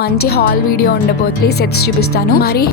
మంచి hall video ఉండబోతుంది. Sets చూపిస్తాను. మరి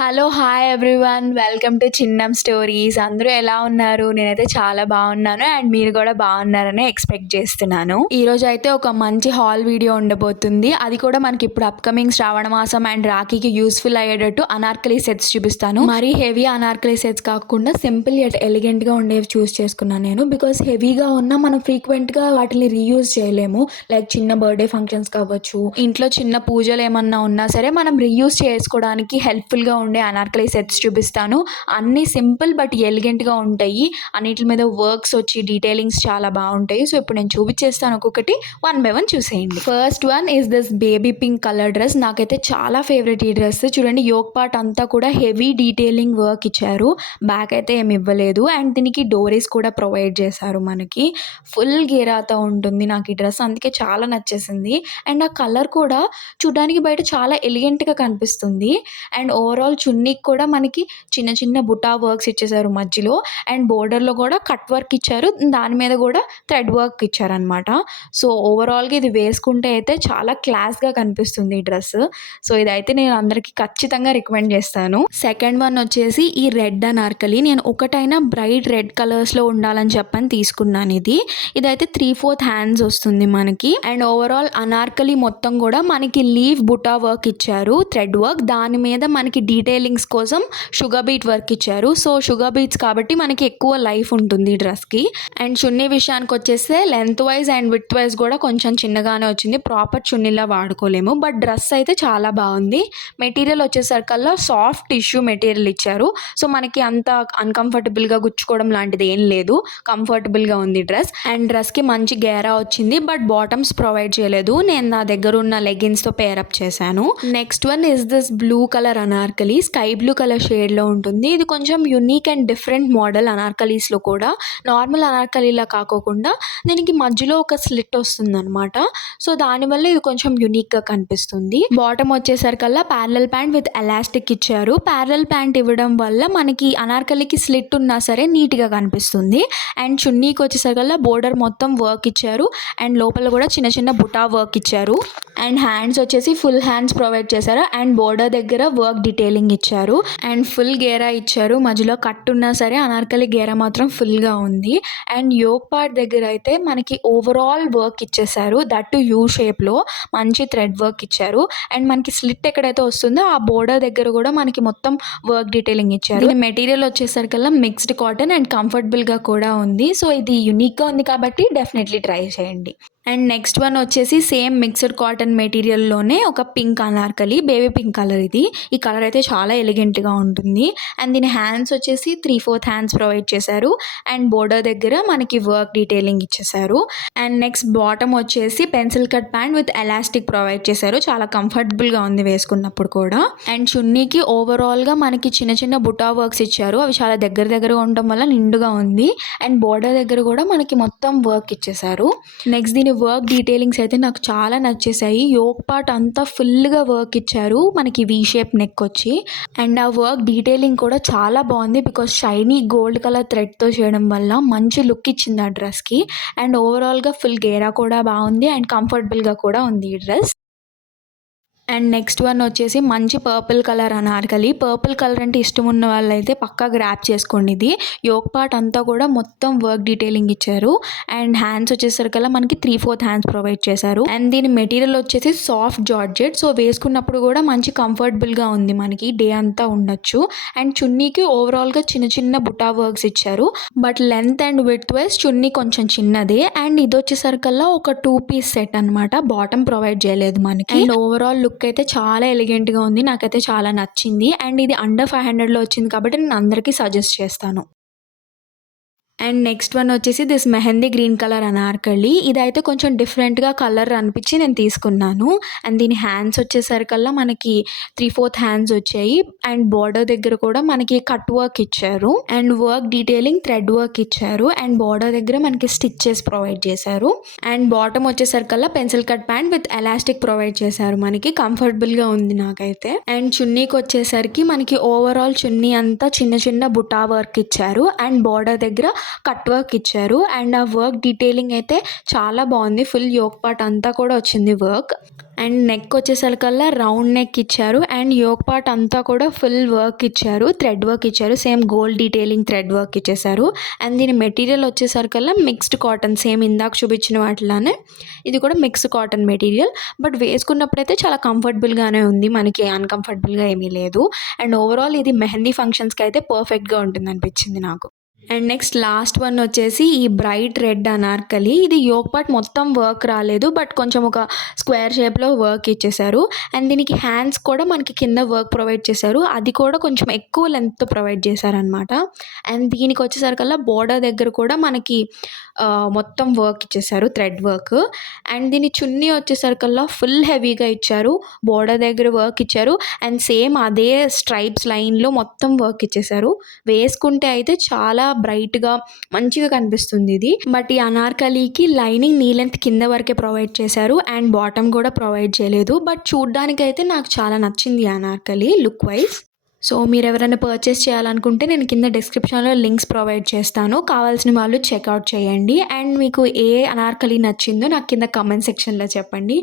hello, hi everyone, welcome to Chinnam stories. అందరూ ఎలా ఉన్నారు? నేనైతే చాలా బాగున్నాను అండ్ మీరు కూడా బాగున్నారని ఎక్స్పెక్ట్ చేస్తున్నాను. ఈరోజు అయితే ఒక మంచి హాల్ వీడియో ఉండబోతుంది. అది కూడా మనకి ఇప్పుడు అప్కమింగ్ శ్రావణ మాసం అండ్ రాఖీకి యూస్ఫుల్ అయ్యేటట్టు అనార్కలి సెట్స్ చూపిస్తాను. మరీ హెవీ అనార్కలి సెట్స్ కాకుండా సింపుల్ యట్ ఎలిగెంట్గా ఉండేవి చూస్ చేసుకున్నాను నేను. బికాస్ హెవీగా ఉన్నా మనం ఫ్రీక్వెంట్గా వాటిని రీయూజ్ చేయలేము. లైక్ చిన్న బర్త్డే ఫంక్షన్స్ కావచ్చు, ఇంట్లో చిన్న పూజలు ఏమన్నా ఉన్నా సరే మనం రీయూజ్ చేసుకోవడానికి హెల్ప్ఫుల్గా ఉండే అనార్కలి సెట్స్ చూపిస్తాను. అన్ని సింపుల్ బట్ ఎలిగెంట్గా ఉంటాయి. అన్నిటి మీద వర్క్స్ వచ్చి డీటెయిలింగ్స్ చాలా బాగుంటాయి. సో ఇప్పుడు నేను చూపించేస్తాను ఒక్కొక్కటి, వన్ బై వన్ చూసేయండి. First one is this baby pink colour dress. నాకైతే చాలా ఫేవరెట్ ఈ డ్రెస్. చూడండి, యోక్ పార్ట్ అంతా కూడా హెవీ డీటెయిలింగ్ వర్క్ ఇచ్చారు. బ్యాక్ అయితే ఏమి ఇవ్వలేదు అండ్ దీనికి డోరీస్ కూడా ప్రొవైడ్ చేశారు. మనకి ఫుల్ గేరాతో ఉంటుంది. నాకు ఈ డ్రెస్ అందుకే చాలా నచ్చేసింది. అండ్ ఆ కలర్ కూడా చూడడానికి బయట చాలా ఎలిగెంట్గా కనిపిస్తుంది. అండ్ ఓవరాల్ చున్నీకి కూడా మనకి చిన్న చిన్న బుటా వర్క్స్ ఇచ్చేసారు మధ్యలో. అండ్ బోర్డర్లో కూడా కట్ వర్క్ ఇచ్చారు. దాని మీద కూడా థ్రెడ్ వర్క్ ఇచ్చారనమాట. సో ఓవరాల్గా ఇది వేసుకుంటే అయితే చాలా క్లాస్గా కనిపిస్తుంది ఈ డ్రెస్. సో ఇదైతే నేను అందరికీ ఖచ్చితంగా రికమెండ్ చేస్తాను. సెకండ్ వన్ వచ్చేసి ఈ రెడ్ అనార్కలి. నేను ఒకటైనా బ్రైట్ రెడ్ కలర్స్లో ఉండాలని చెప్పని తీసుకున్నాను. ఇదైతే 3/4 హ్యాండ్స్ వస్తుంది మనకి. అండ్ ఓవరాల్ అనార్కలి మొత్తం కూడా మనకి లీవ్ బుటా వర్క్ ఇచ్చారు, థ్రెడ్ వర్క్. దాని మీద మనకి డీటెయిలింగ్స్ కోసం షుగర్ బీట్ వర్క్ ఇచ్చారు. సో షుగర్ బీట్స్ కాబట్టి మనకి ఎక్కువ లైఫ్ ఉంటుంది డ్రెస్కి. అండ్ చున్నీ విషయానికి వచ్చేస్తే length wise and with wise కూడా కొంచెం చిన్నగానే వచ్చింది. ప్రాపర్ చున్నీలా వాడుకోలేము. బట్ డ్రెస్ అయితే చాలా బాగుంది. మెటీరియల్ వచ్చేసరికల్లా సాఫ్ట్ టిష్యూ మెటీరియల్ ఇచ్చారు. సో మనకి అంత అన్కంఫర్టబుల్గా గుచ్చుకోవడం లాంటిది ఏం లేదు. కంఫర్టబుల్గా ఉంది డ్రెస్. అండ్ డ్రెస్కి మంచి గేరా వచ్చింది. బట్ బాటమ్స్ ప్రొవైడ్ చేయలేదు. నేను నా దగ్గర ఉన్న లెగిన్స్తో పేరప్ చేశాను. Next one is this blue colour Anarkali. Sky blue colour షేడ్లో ఉంటుంది. ఇది కొంచెం యూనిక్ అండ్ డిఫరెంట్ మోడల్ అనార్కలీస్లో కూడా. నార్మల్ అనార్కలీలా కాకోకుండా దీనికి మధ్యలో ఒక స్లిట్ వస్తుంది అనమాట. సో దానివల్ల ఇది కొంచెం యూనిక్గా కనిపిస్తుంది. బాటమ్ వచ్చేసరికల్లా ప్యారలల్ ప్యాంట్ విత్ ఎలాస్టిక్ ఇచ్చారు. ప్యారలల్ ప్యాంట్ ఇవ్వడం వల్ల మనకి అనార్కలికి స్లిట్ ఉన్నా సరే నీట్గా కనిపిస్తుంది. అండ్ చున్నీకి వచ్చేసరికల్లా బోర్డర్ మొత్తం వర్క్ ఇచ్చారు. అండ్ లోపల కూడా చిన్న చిన్న బుటా వర్క్ ఇచ్చారు. అండ్ హ్యాండ్స్ వచ్చేసి ఫుల్ హ్యాండ్స్ ప్రొవైడ్ చేశారు. అండ్ బోర్డర్ దగ్గర వర్క్ డీటెయిలింగ్ ఇచ్చారు. అండ్ ఫుల్ గేరా ఇచ్చారు. మధ్యలో కట్ ఉన్నా సరే అనార్కలి గేరా మాత్రం ఫుల్గా ఉంది. అండ్ యోక్ పార్ట్ దగ్గర అయితే మనకి ఓవరాల్ వర్క్ ఇచ్చేసారు. దట్ యూ షేప్లో మంచి థ్రెడ్ వర్క్ ఇచ్చారు. అండ్ మనకి స్లిట్ ఎక్కడైతే వస్తుందో ఆ బోర్డర్ దగ్గర కూడా మనకి మొత్తం వర్క్ డీటెయిలింగ్ ఇచ్చారు. దీని మెటీరియల్ వచ్చేసరికల్లా మిక్స్డ్ కాటన్ అండ్ కంఫర్టబుల్గా కూడా ఉంది. సో ఇది యూనిక్గా ఉంది కాబట్టి డెఫినెట్లీ ట్రై చేయండి. అండ్ నెక్స్ట్ వన్ వచ్చేసి సేమ్ మిక్స్డ్ కాటన్ మెటీరియల్లోనే ఒక pink Anarkali, baby pink colour. ఈ కలర్ అయితే చాలా ఎలిగెంట్గా ఉంటుంది. అండ్ దీని హ్యాండ్స్ వచ్చేసి 3/4 హ్యాండ్స్ ప్రొవైడ్ చేశారు. అండ్ బోర్డర్ దగ్గర మనకి వర్క్ డీటెయిలింగ్ ఇచ్చేసారు. అండ్ నెక్స్ట్ బాటమ్ వచ్చేసి pencil cut pant with elastic provide చేశారు. చాలా కంఫర్టబుల్గా ఉంది వేసుకున్నప్పుడు కూడా. అండ్ చున్నీకి ఓవరాల్గా మనకి చిన్న చిన్న బుటా వర్క్స్ ఇచ్చారు. అవి చాలా దగ్గరగా ఉండడం వల్ల నిండుగా ఉంది. అండ్ బోర్డర్ దగ్గర కూడా మనకి మొత్తం వర్క్ ఇచ్చేసారు. నెక్స్ట్ దీని వర్క్ డీటెయిలింగ్స్ అయితే నాకు చాలా నచ్చేసాయి. యోక్ పార్ట్ అంతా ఫుల్గా వర్క్ ఇచ్చారు మనకి వీ షేప్ నెక్ వచ్చి. అండ్ ఆ వర్క్ డీటెయిలింగ్ కూడా చాలా బాగుంది. బికాస్ షైనీ గోల్డ్ కలర్ థ్రెడ్తో చేయడం వల్ల మంచి లుక్ ఇచ్చింది ఆ డ్రెస్కి. అండ్ ఓవరాల్గా ఫుల్ గేరా కూడా బాగుంది అండ్ కంఫర్టబుల్గా కూడా ఉంది ఈ డ్రెస్. అండ్ నెక్స్ట్ వన్ వచ్చేసి మంచి purple colour Anarkali. Purple colour అంటే ఇష్టం ఉన్న వాళ్ళైతే పక్కా గ్రాప్ చేసుకోండి. ఇది యోక్ పార్ట్ అంతా కూడా మొత్తం వర్క్ డీటెయిలింగ్ ఇచ్చారు. అండ్ హ్యాండ్స్ వచ్చేసరికల్లా మనకి 3/4 హ్యాండ్స్ ప్రొవైడ్ చేశారు. అండ్ దీని మెటీరియల్ వచ్చేసి సాఫ్ట్ జార్జెట్. సో వేసుకున్నప్పుడు కూడా మంచి కంఫర్టబుల్గా ఉంది. మనకి డే అంతా ఉండొచ్చు. అండ్ చున్నీకి ఓవరాల్గా చిన్న చిన్న బుటా వర్క్స్ ఇచ్చారు. But length and width wise చున్నీ కొంచెం చిన్నదే. అండ్ ఇది వచ్చేసరికల్లా ఒక 2 పీస్ సెట్ అనమాట. బాటమ్ ప్రొవైడ్ చేయలేదు మనకి. అండ్ ఓవరాల్ లుక్ అయితే చాలా ఎలిగెంట్గా ఉంది. నాకైతే చాలా నచ్చింది. అండ్ ఇది అండర్ 500లో వచ్చింది కాబట్టి నేను అందరికీ సజెస్ట్ చేస్తాను. అండ్ నెక్స్ట్ వన్ వచ్చేసి this mehndi green colour Anarkali. ఇదైతే కొంచెం డిఫరెంట్గా కలర్ అనిపించి నేను తీసుకున్నాను. అండ్ దీని హ్యాండ్స్ వచ్చేసరికల్లా మనకి 3/4 హ్యాండ్స్ వచ్చాయి. అండ్ బార్డర్ దగ్గర కూడా మనకి కట్ వర్క్ ఇచ్చారు. And work detailing thread work ఇచ్చారు. అండ్ బార్డర్ దగ్గర మనకి స్టిచ్చెస్ ప్రొవైడ్ చేశారు. అండ్ బాటమ్ వచ్చేసరికల్లా pencil cut pant with elastic provide చేశారు. మనకి కంఫర్టబుల్గా ఉంది నాకైతే. అండ్ చున్నీకి వచ్చేసరికి మనకి ఓవరాల్ చున్నీ అంతా చిన్న చిన్న బుటా వర్క్ ఇచ్చారు. అండ్ బార్డర్ దగ్గర కట్ వర్క్ ఇచ్చారు. అండ్ ఆ వర్క్ డీటెయిలింగ్ అయితే చాలా బాగుంది. ఫుల్ యోక్ పార్ట్ అంతా కూడా వచ్చింది వర్క్. అండ్ నెక్ వచ్చేసరికల్లా రౌండ్ నెక్ ఇచ్చారు. అండ్ యోక్ పార్ట్ అంతా కూడా ఫుల్ వర్క్ ఇచ్చారు, థ్రెడ్ వర్క్ ఇచ్చారు. Same gold detailing thread work ఇచ్చేసారు. అండ్ దీని మెటీరియల్ వచ్చేసరికల్లా మిక్స్డ్ కాటన్, సేమ్ ఇందాక చూపించిన వాటిలానే ఇది కూడా మిక్స్డ్ కాటన్ మెటీరియల్. బట్ వేసుకున్నప్పుడైతే చాలా కంఫర్టబుల్గానే ఉంది, మనకి అన్కంఫర్టబుల్గా ఏమీ లేదు. అండ్ ఓవరాల్ ఇది మెహందీ ఫంక్షన్స్కి అయితే పర్ఫెక్ట్గా ఉంటుంది అనిపించింది నాకు. అండ్ నెక్స్ట్ లాస్ట్ వన్ వచ్చేసి ఈ బ్రైట్ రెడ్ అనార్కలి. ఇది యోక్ పార్ట్ మొత్తం వర్క్ రాలేదు, బట్ కొంచెం ఒక స్క్వేర్ షేప్లో వర్క్ ఇచ్చేసారు. అండ్ దీనికి హ్యాండ్స్ కూడా మనకి కింద వర్క్ ప్రొవైడ్ చేశారు, అది కూడా కొంచెం ఎక్కువ లెంత్ ప్రొవైడ్ చేశారనమాట. అండ్ దీనికి వచ్చేసరికల్లా బోర్డర్ దగ్గర కూడా మనకి మొత్తం వర్క్ ఇచ్చేసారు, థ్రెడ్ వర్క్. అండ్ దీని చున్నీ వచ్చేసరికల్లా ఫుల్ హెవీగా ఇచ్చారు, బోర్డర్ దగ్గర వర్క్ ఇచ్చారు. అండ్ సేమ్ అదే స్ట్రైప్స్ లైన్లో మొత్తం వర్క్ ఇచ్చేసారు. వేసుకుంటే అయితే చాలా బ్రైట్గా మంచిగా కనిపిస్తుంది ఇది. బట్ ఈ అనార్కలీకి లైనింగ్ నీ లెంత్ కింద వరకే ప్రొవైడ్ చేశారు అండ్ బాటమ్ కూడా ప్రొవైడ్ చేయలేదు. బట్ చూడ్డానికైతే నాకు చాలా నచ్చింది ఈ అనార్కలి లుక్ వైజ్. సో మీరు ఎవరైనా పర్చేస్ చేయాలనుకుంటే నేను కింద డిస్క్రిప్షన్లో లింక్స్ ప్రొవైడ్ చేస్తాను, కావాల్సిన వాళ్ళు చెక్అవుట్ చేయండి. అండ్ మీకు ఏ అనార్కలి నచ్చిందో నాకు కింద కమెంట్ సెక్షన్లో చెప్పండి.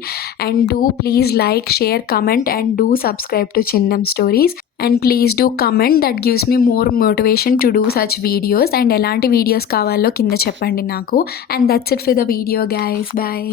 And do please like, share, comment and do subscribe to Chinnam stories. And please do comment, that gives me more motivation to do such videos. And ఎలాంటి వీడియోస్ కావాలో కింద చెప్పండి నాకు. And that's it for the video guys, bye.